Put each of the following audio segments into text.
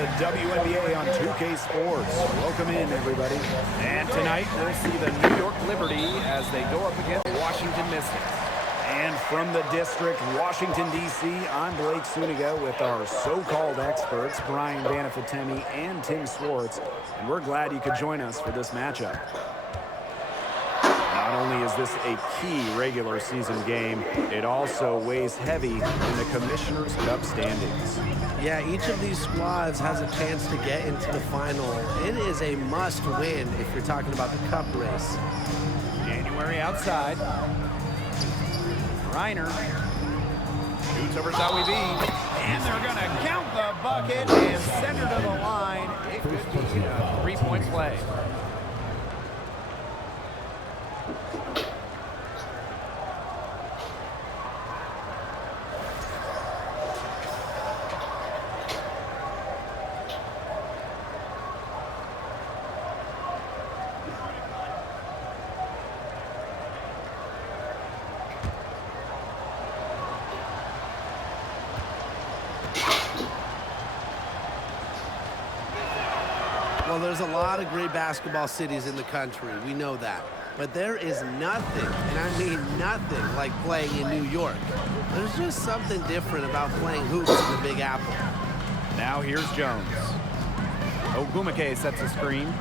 the WNBA on 2K Sports. Welcome in, everybody. And tonight we'll see the New York Liberty as they go up against the Washington Mystics. And from the district, Washington, D.C., I'm Blake Suniga with our so-called experts, Brian Banafitemi and Tim Swartz. And we're glad you could join us for this matchup. Not only is this a key regular season game, it also weighs heavy in the Commissioner's Cup standings. Yeah, each of these squads has a chance to get into the final. It is a must-win if you're talking about the Cup race. January outside. Reiner shoots over Zawi B. And they're going to count the bucket and send her to the line. It could be a three-point play. Well, there's a lot of great basketball cities in the country. We know that. But there is nothing, and I mean nothing, like playing in New York. There's just something different about playing hoops in the Big Apple. Now here's Jones. Ogumake sets a screen.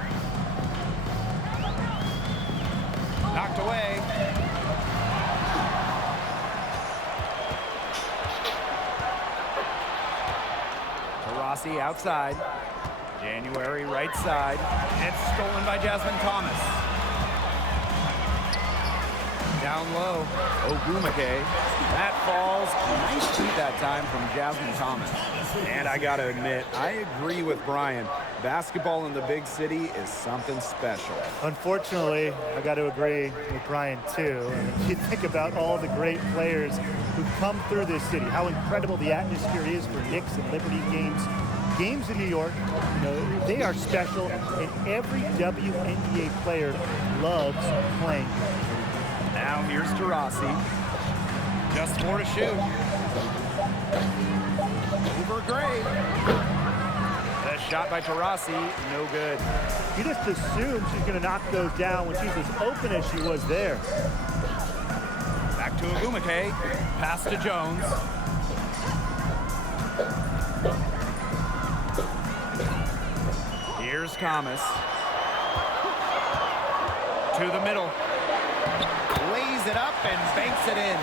Knocked away. Taurasi outside. January right side. It's stolen by Jasmine Thomas. Down low. Ogumake. That falls. Nice shoot that time from Jasmine Thomas. And I got to admit, I agree with Brian. Basketball in the big city is something special. Unfortunately, I got to agree with Brian too. And you think about all the great players who come through this city, how incredible the atmosphere is for Knicks and Liberty games. Games in New York, you know, they are special, and every WNBA player loves playing. Now here's Taurasi. Just 4 to shoot. Over Gray. The shot by Taurasi, no good. You just assume she's going to knock those down when she's as open as she was there. Back to Ogumake. Pass to Jones. Here's Thomas. To the middle. Lays it up and banks it in.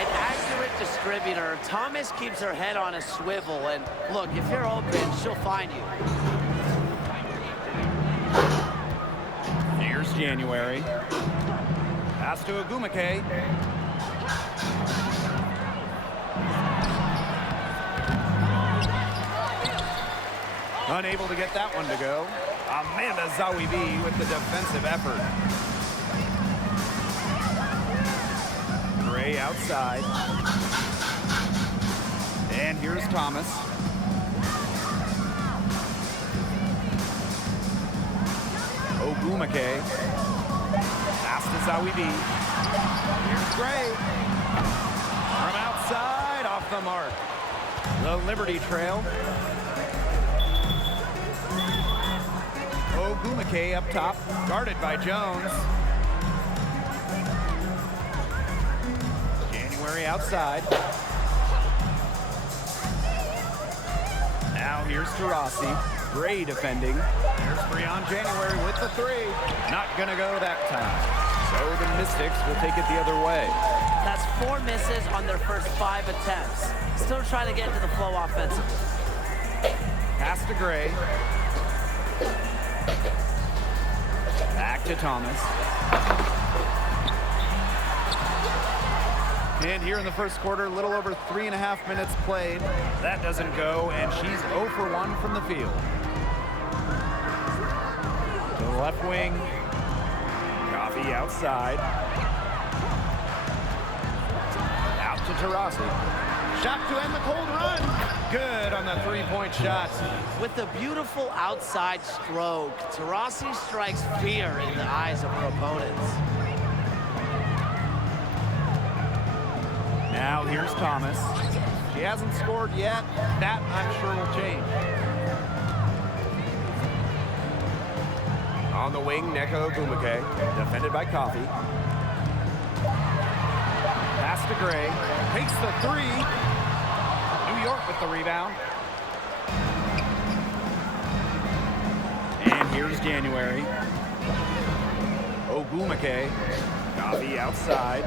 An accurate distributor. Thomas keeps her head on a swivel. And look, if you're open, she'll find you. Here's January. Pass to Ogumake. Unable to get that one to go. Amanda Zawi B with the defensive effort. Gray outside. And here's Thomas. Ogumake. Pass to Zawi B. Here's Gray. From outside, off the mark. The Liberty trail. Ogumake up top, guarded by Jones. January outside. Now here's Taurasi. Gray defending. There's Breon January with the three. Not gonna go that time. So the Mystics will take it the other way. That's 4 misses on their first 5 attempts. Still trying to get into the flow offensively. Pass to Gray. Back to Thomas. And here in the first quarter, a little over 3.5 minutes played. That doesn't go, and she's 0 for 1 from the field. To the left wing. Coffee outside. Out to Taurasi. Shot to end the cold run. Good on the three-point shot. With a beautiful outside stroke, Taurasi strikes fear in the eyes of her opponents. Now here's Thomas. She hasn't scored yet. That, I'm sure, will change. On the wing, Neko Ogumake, defended by Coffee. Pass to Gray, takes the three. New York with the rebound. And here's January. Ogumake, Coffee outside.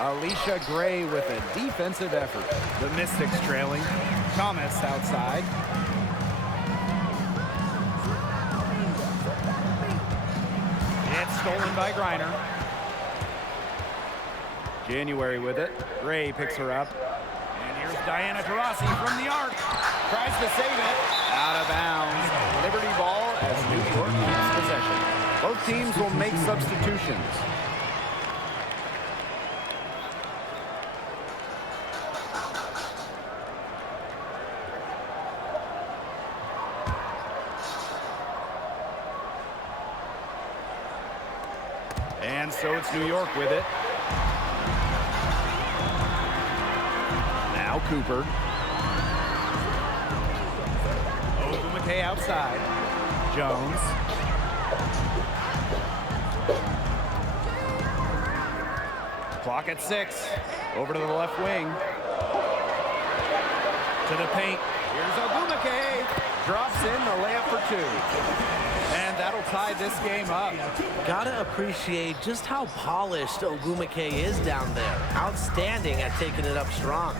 Alicia Gray with a defensive effort. The Mystics trailing. Thomas outside. It's stolen by Griner. January with it. Gray picks her up. And here's Diana Taurasi from the arc. Tries to save it. Out of bounds. Liberty ball as New York keeps possession. Both teams will make substitutions. And so it's New York with it. Now Cooper. Ogumake outside. Jones. Clock at 6. Over to the left wing. To the paint. Here's Ogumake. Drops in the layup for 2. And that'll tie this game up. Gotta appreciate just how polished Ogumake is down there. Outstanding at taking it up strong.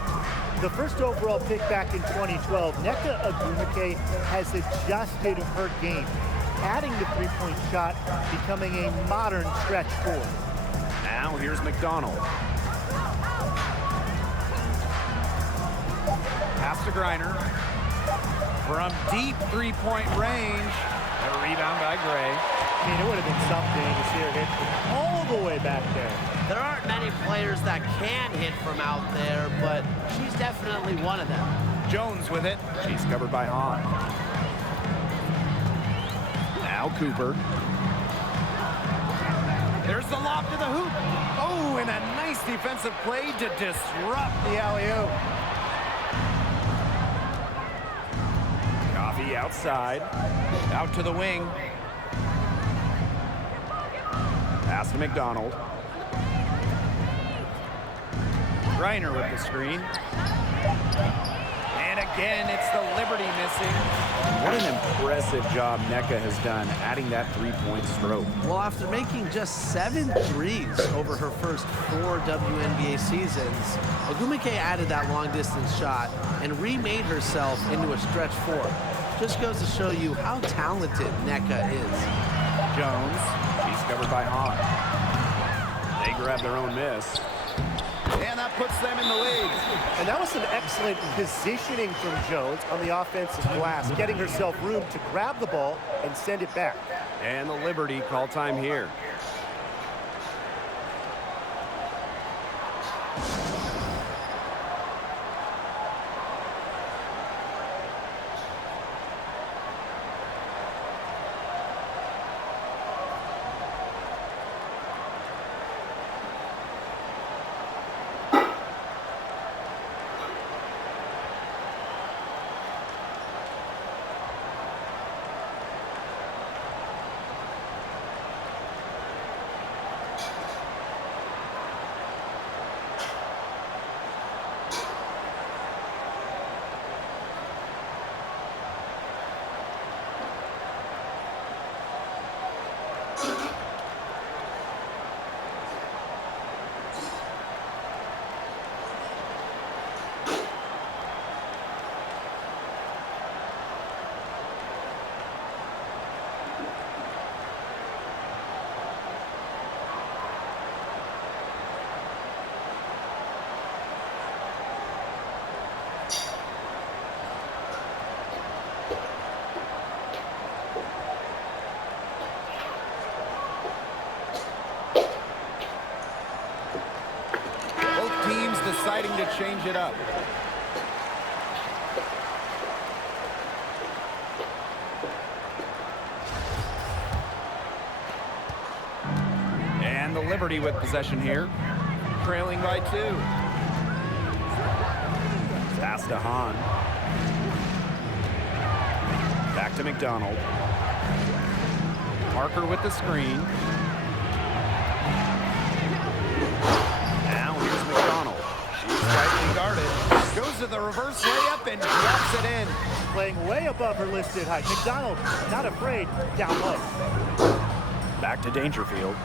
The first overall pick back in 2012, Nneka Ogumake has adjusted her game, adding the three-point shot, becoming a modern stretch forward. Now here's McDonald. Pass to Griner. From deep three-point range. A rebound by Gray. I mean, it would have been something to see her hit from all the way back there. There aren't many players that can hit from out there, but she's definitely one of them. Jones with it. She's covered by Hahn. Now Cooper. There's the lob to the hoop. Oh, and a nice defensive play to disrupt the alley-oop. Coffee outside. Out to the wing. Pass to McDonald. Griner with the screen. And again, it's the Liberty missing. What an impressive job Nneka has done adding that three-point stroke. Well, after making just 7 threes over her first 4 WNBA seasons, Ogumake added that long-distance shot and remade herself into a stretch 4. Just goes to show you how talented Nneka is. Jones. She's covered by Hahn. They grab their own miss. And that puts them in the lead. And that was some excellent positioning from Jones on the offensive glass, getting herself room to grab the ball and send it back. And the Liberty call time here. Deciding to change it up. And the Liberty with possession here. trailing by 2. Pass to Hahn. Back to McDonald. Parker with the screen. Now here's McDonald. She's tightly guarded. Goes to the reverse layup and drops it in. Playing way above her listed height. McDonald, not afraid, down low. Back to Dangerfield.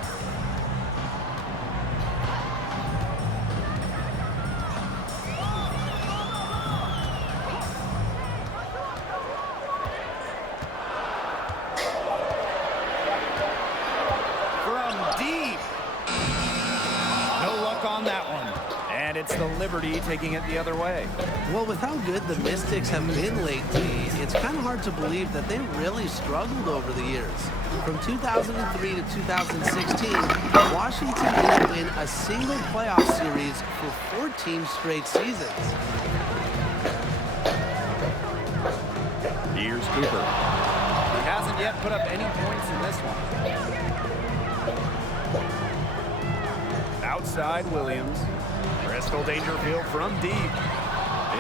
On that one. And it's the Liberty taking it the other way. Well, with how good the Mystics have been lately, it's kind of hard to believe that they really struggled over the years. From 2003 to 2016, Washington didn't win a single playoff series for 14 straight seasons. Here's Cooper. He hasn't yet put up any points in this one. Outside Williams. Crystal Dangerfield from deep.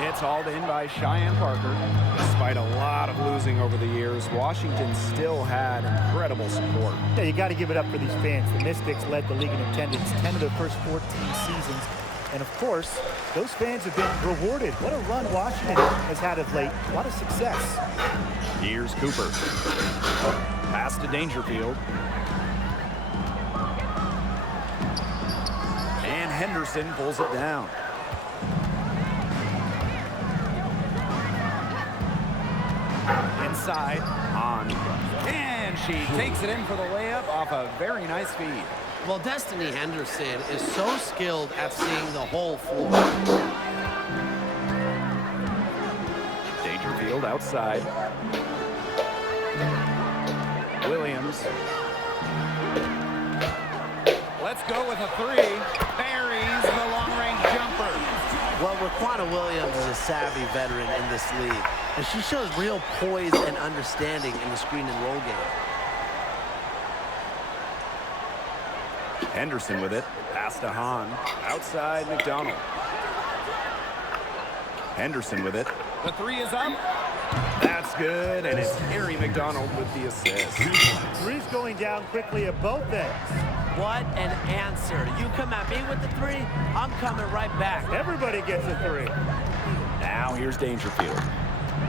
It's hauled in by Cheyenne Parker. Despite a lot of losing over the years, Washington still had incredible support. Yeah, you got to give it up for these fans. The Mystics led the league in attendance 10 of their first 14 seasons. And of course, those fans have been rewarded. What a run Washington has had of late. A lot of success. Here's Cooper. Pass to Dangerfield. And Henderson pulls it down. Inside, on. And she takes it in for the layup off a very nice feed. Well, Destiny Henderson is so skilled at seeing the whole floor. Dangerfield outside. Williams. Let's go with a 3. Buries the long-range jumper. Well, Raquana Williams is a savvy veteran in this league, and she shows real poise and understanding in the screen and roll game. Henderson with it. Pass to Hahn. Outside McDonald. Henderson with it. The 3 is up. That's good, and it's Harry McDonald with the assist. Three's going down quickly at both ends. What an answer. You come at me with the 3, I'm coming right back. Everybody gets a 3. Now here's Dangerfield.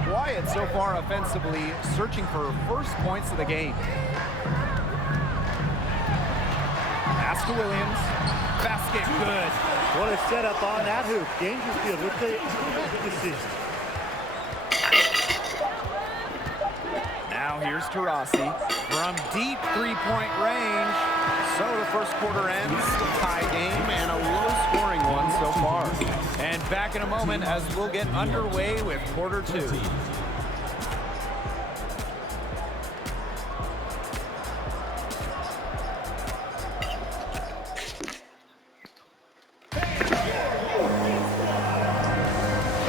Wyatt so far offensively searching for first points of the game. Pass to Williams. Basket good. What a setup on that hoop. Dangerfield with the assist. Now here's Taurasi from deep three-point range. So the first quarter ends, tie game, and a low-scoring one so far. And back in a moment as we'll get underway with quarter 2.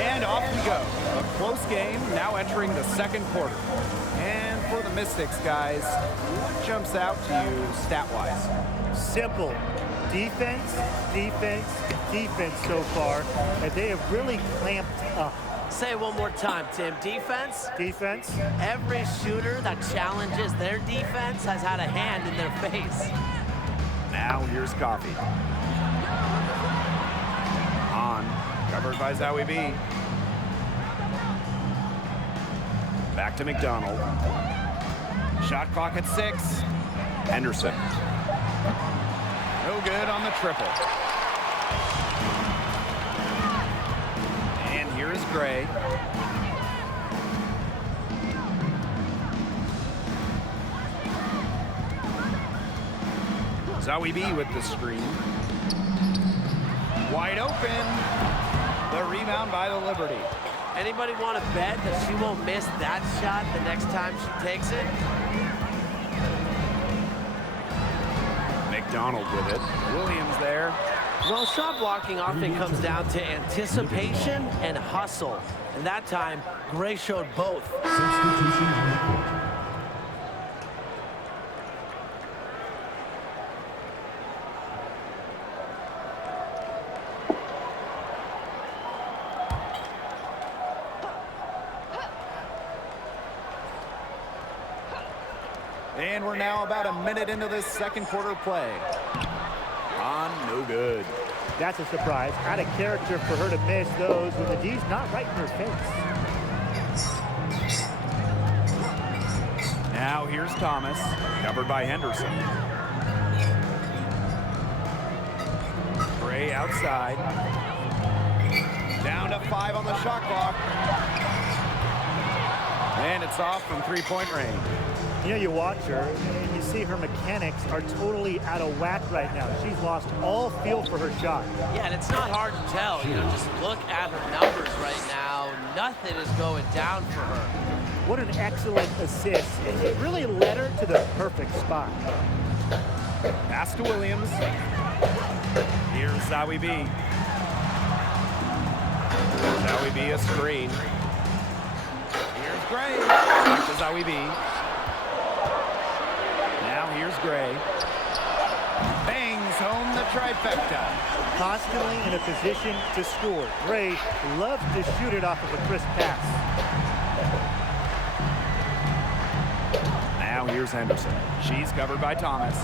And off we go. A close game now entering the second quarter. And for the Mystics, guys, what jumps out to you stat-wise? Simple. Defense, defense, defense so far. And they have really clamped up. Say it one more time, Tim. Defense? Defense. Every shooter that challenges their defense has had a hand in their face. Now here's Coffey. On. Covered by Zowie B. Back to McDonald. Shot clock at 6. Henderson. No good on the triple. And here is Gray. Zowie B with the screen. Wide open. The rebound by the Liberty. Anybody want to bet that she won't miss that shot the next time she takes it? McDonald with it. Williams there. Well, shot blocking often comes down to anticipation and hustle. And that time, Gray showed both. And we're now about a minute into this second quarter play. No good. That's a surprise. Out of character for her to miss those when the D's not right in her face. Now here's Thomas, covered by Henderson. Gray outside. Down to 5 on the shot clock. And it's off from three-point range. You know, you watch her and you see her mechanics are totally out of whack right now. She's lost all feel for her shot. Yeah, and it's not hard to tell. You know, just look at her numbers right now. Nothing is going down for her. What an excellent assist. It really led her to the perfect spot. Pass to Williams. Here's Zowie B. Zowie B a screen. Here's Gray. Back to Zowie B. Now here's Gray. Bangs home the trifecta. Constantly in a position to score. Gray loves to shoot it off of a crisp pass. Now here's Henderson. She's covered by Thomas.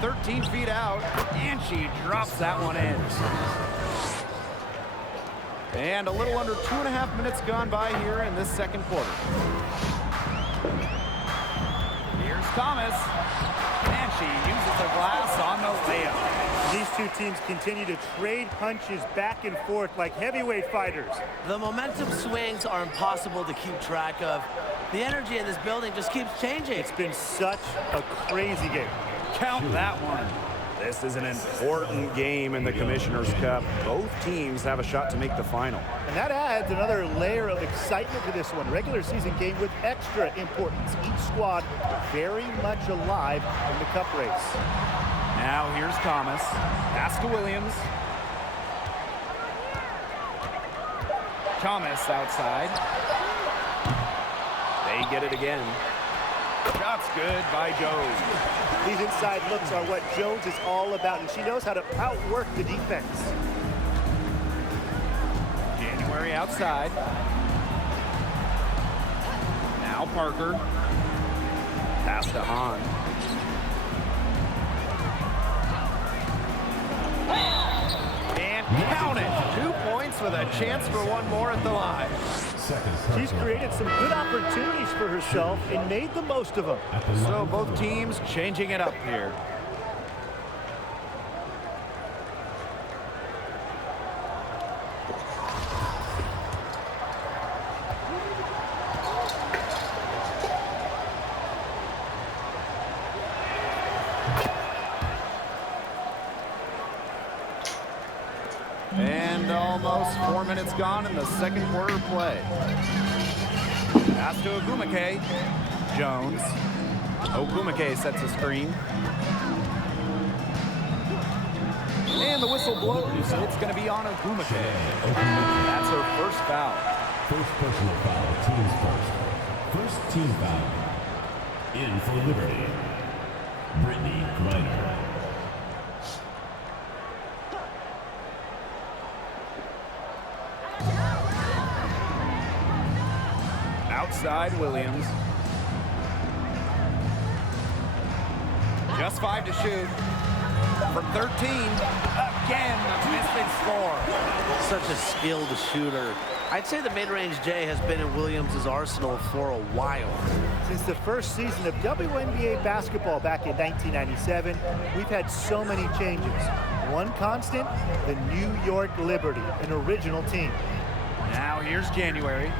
13 feet out, and she drops that one in. And a little under 2.5 minutes gone by here in this second quarter. Here's Thomas, and she uses the glass on the layup. These two teams continue to trade punches back and forth like heavyweight fighters. The momentum swings are impossible to keep track of. The energy in this building just keeps changing. It's been such a crazy game. Count that one. This is an important game in the Commissioner's Cup. Both teams have a shot to make the final. And that adds another layer of excitement to this one. Regular season game with extra importance. Each squad very much alive in the cup race. Now here's Thomas. Pass to Williams. Thomas outside. They get it again. Shot's good by Jones. These inside looks are what Jones is all about, and she knows how to outwork the defense. January outside. Now Parker. Pass to Hahn. And count it. 2 points with a chance for one more at the line. She's created some good opportunities for herself and made the most of them. So both teams changing it up here. And almost 4 minutes gone in the second quarter play. Pass to Ogumake. Jones. Ogumake sets a screen. And the whistle blows. It's going to be on Ogumake. That's her first foul. First personal foul, team's first. First team foul. In for Liberty, Brittany Griner. Outside Williams. Just 5 to shoot. From 13. Again, a missed score. Such a skilled shooter. I'd say the mid-range J has been in Williams' arsenal for a while. Since the first season of WNBA basketball back in 1997, we've had so many changes. One constant, the New York Liberty, an original team. Now here's January.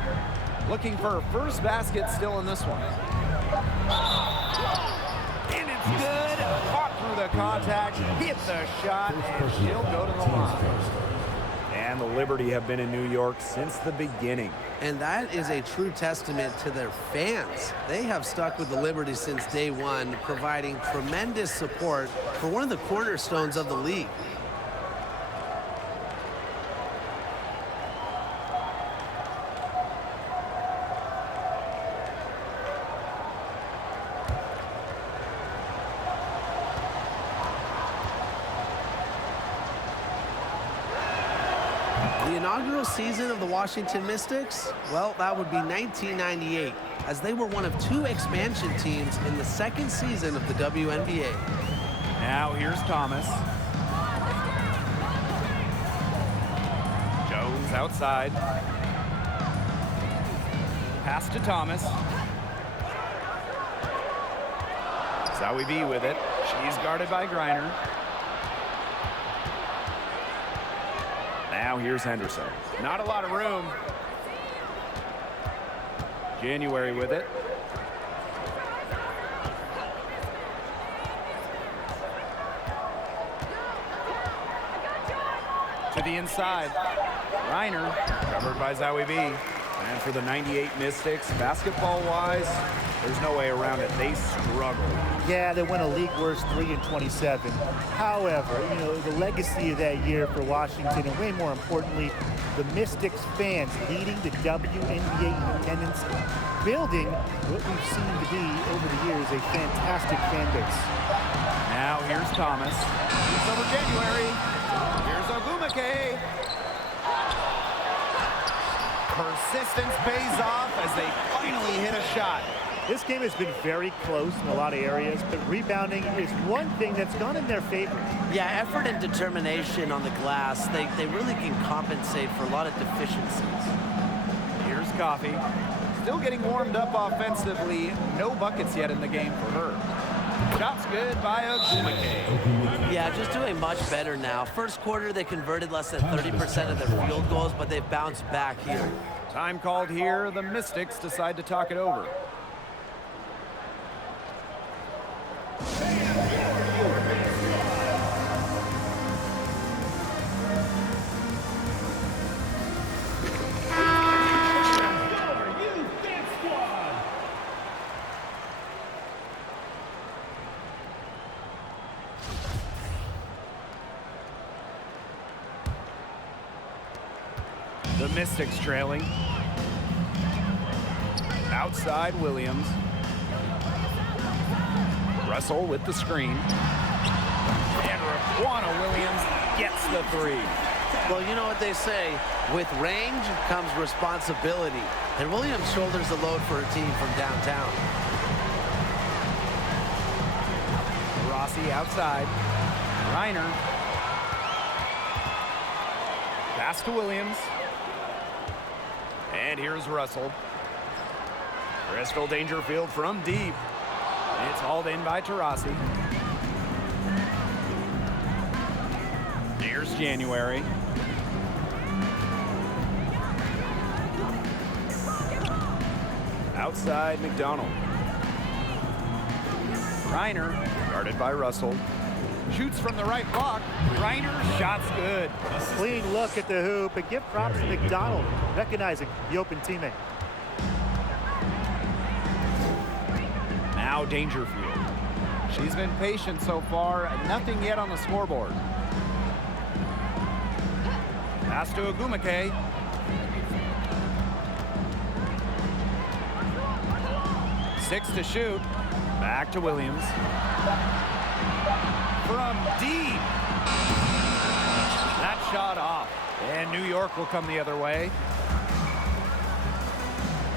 Looking for her first basket still in this one. And it's good. Caught through the contact, hit the shot, and she'll go to the line. And the Liberty have been in New York since the beginning. And that is a true testament to their fans. They have stuck with the Liberty since day one, providing tremendous support for one of the cornerstones of the league. The inaugural season of the Washington Mystics? Well, that would be 1998. as they were one of 2 expansion teams in the 2nd season of the WNBA. Now here's Thomas. Jones outside. Pass to Thomas. Zowie B with it. She's guarded by Griner. Now here's Henderson. Not a lot of room. January with it. To the inside. Reiner covered by Zowie B. And for the 98 Mystics, basketball-wise, there's no way around it. They struggle. Yeah, they went a league worst 3-27. However, you know, the legacy of that year for Washington, and way more importantly, the Mystics fans leading the WNBA in attendance, building what we've seen to be over the years a fantastic fan base. Now here's Thomas. It's over January. Here's Ogumake. Persistence pays off as they finally hit a shot. This game has been very close in a lot of areas, but rebounding is one thing that's gone in their favor. Yeah, effort and determination on the glass, they really can compensate for a lot of deficiencies. Here's Coffee. Still getting warmed up offensively. No buckets yet in the game for her. Shot's good by Ogumake. Yeah, just doing much better now. First quarter, they converted less than 30% of their field goals, but they've bounced back here. Time called here. The Mystics decide to talk it over. The Mystics trailing. Outside Williams. Russell with the screen. And Raquana Williams gets the 3. Well, you know what they say, with range comes responsibility. And Williams shoulders the load for a team from downtown. Rossi outside. Reiner. Pass to Williams. And here's Russell. Crystal Dangerfield from deep. It's hauled in by Taurasi. Here's January. Outside McDonald. Reiner, guarded by Russell. Shoots from the right block. Reiner, shot's good. Clean look at the hoop, and give props to McDonald, recognizing the open teammate. Now Dangerfield. She's been patient so far, and nothing yet on the scoreboard. Pass to Ogumake. Six to shoot. Back to Williams. From deep. That shot off. And New York will come the other way.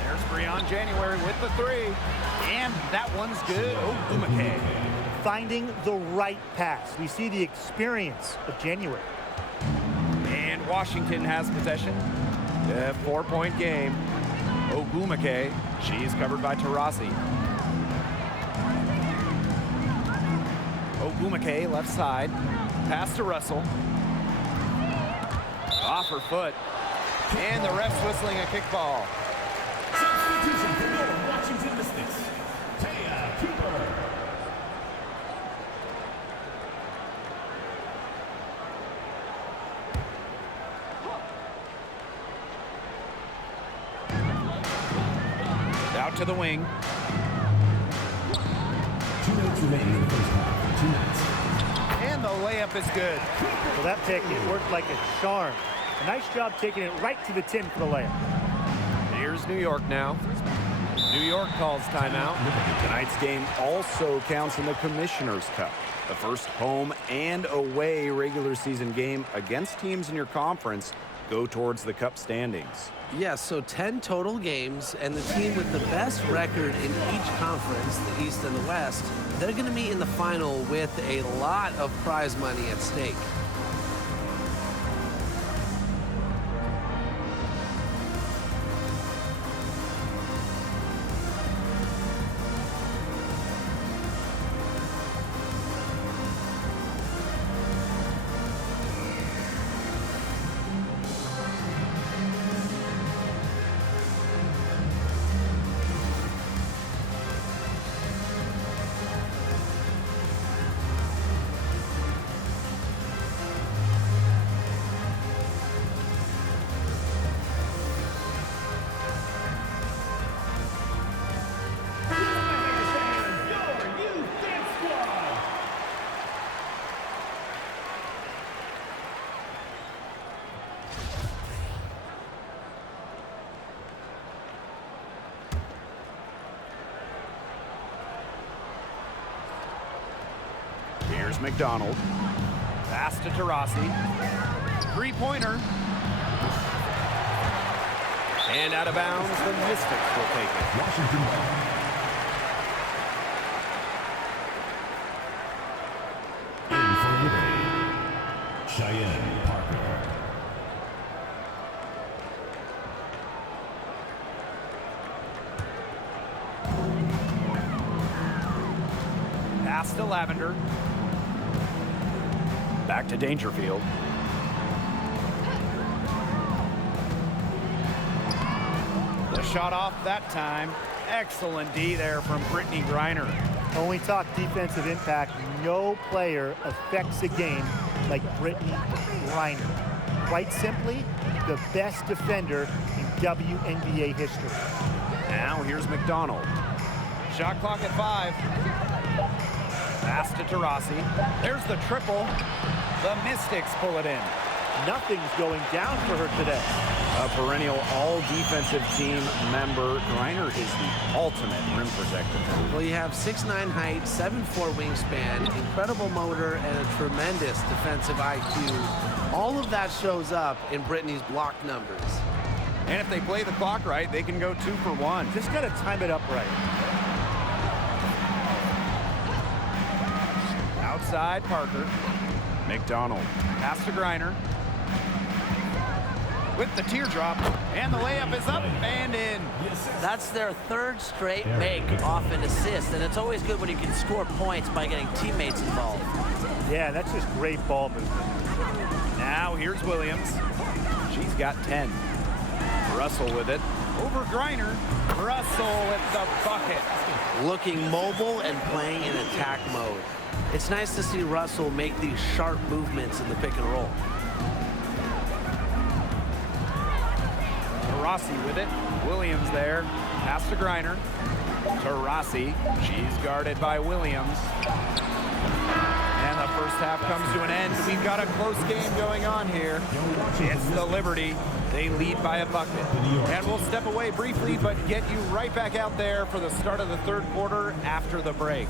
There's Breon January with the 3. And that one's good. Ogumake. Finding the right pass. We see the experience of January. And Washington has possession. A 4-point game. Ogumake. She's covered by Taurasi. Ogumake left side. Pass to Russell. Off her foot. And the ref's whistling a kickball. Substitution for your Washington Mystics. Taya Cooper. Out to the wing. 2 minutes remaining in the first half. 2 minutes. And the layup is good. So that pick, it worked like a charm. A nice job taking it right to the tin for the layup. Here's New York now. New York calls timeout. Tonight's game also counts in the Commissioner's Cup, the first home and away regular season game against teams in your conference go towards the Cup standings. Yeah, so 10 total games, and the team with the best record in each conference, the East and the West, they're going to meet in the final with a lot of prize money at stake. Here's McDonald. Pass to Taurasi. Three-pointer. And out of bounds, the Mystics will take it. Washington. In for Liberty, Cheyenne Parker. Pass to Lavender. Back to Dangerfield. The shot off that time. Excellent D there from Brittany Griner. When we talk defensive impact, no player affects a game like Brittany Griner. Quite simply, the best defender in WNBA history. Now here's McDonald. Shot clock at 5. Pass to Taurasi. There's the triple. The Mystics pull it in. Nothing's going down for her today. A perennial all-defensive team member, Griner is the ultimate rim protector. Well, you have 6'9" height, 7'4" wingspan, incredible motor, and a tremendous defensive IQ. All of that shows up in Brittany's block numbers. And if they play the clock right, they can go 2 for 1. Just got to time it up right. Outside Parker. McDonald. Pass to Griner. With the teardrop, and the layup is up and in. That's their third straight make off an assist, and it's always good when you can score points by getting teammates involved. Yeah, that's just great ball movement. Now here's Williams. She's got 10. Russell with it. Over Griner. Russell with the bucket. Looking mobile and playing in attack mode. It's nice to see Russell make these sharp movements in the pick and roll. Taurasi with it. Williams there. Pass to Griner. Taurasi. She's guarded by Williams. And the first half comes to an end. We've got a close game going on here. It's the Liberty. They lead by a bucket. And we'll step away briefly, but get you right back out there for the start of the third quarter after the break.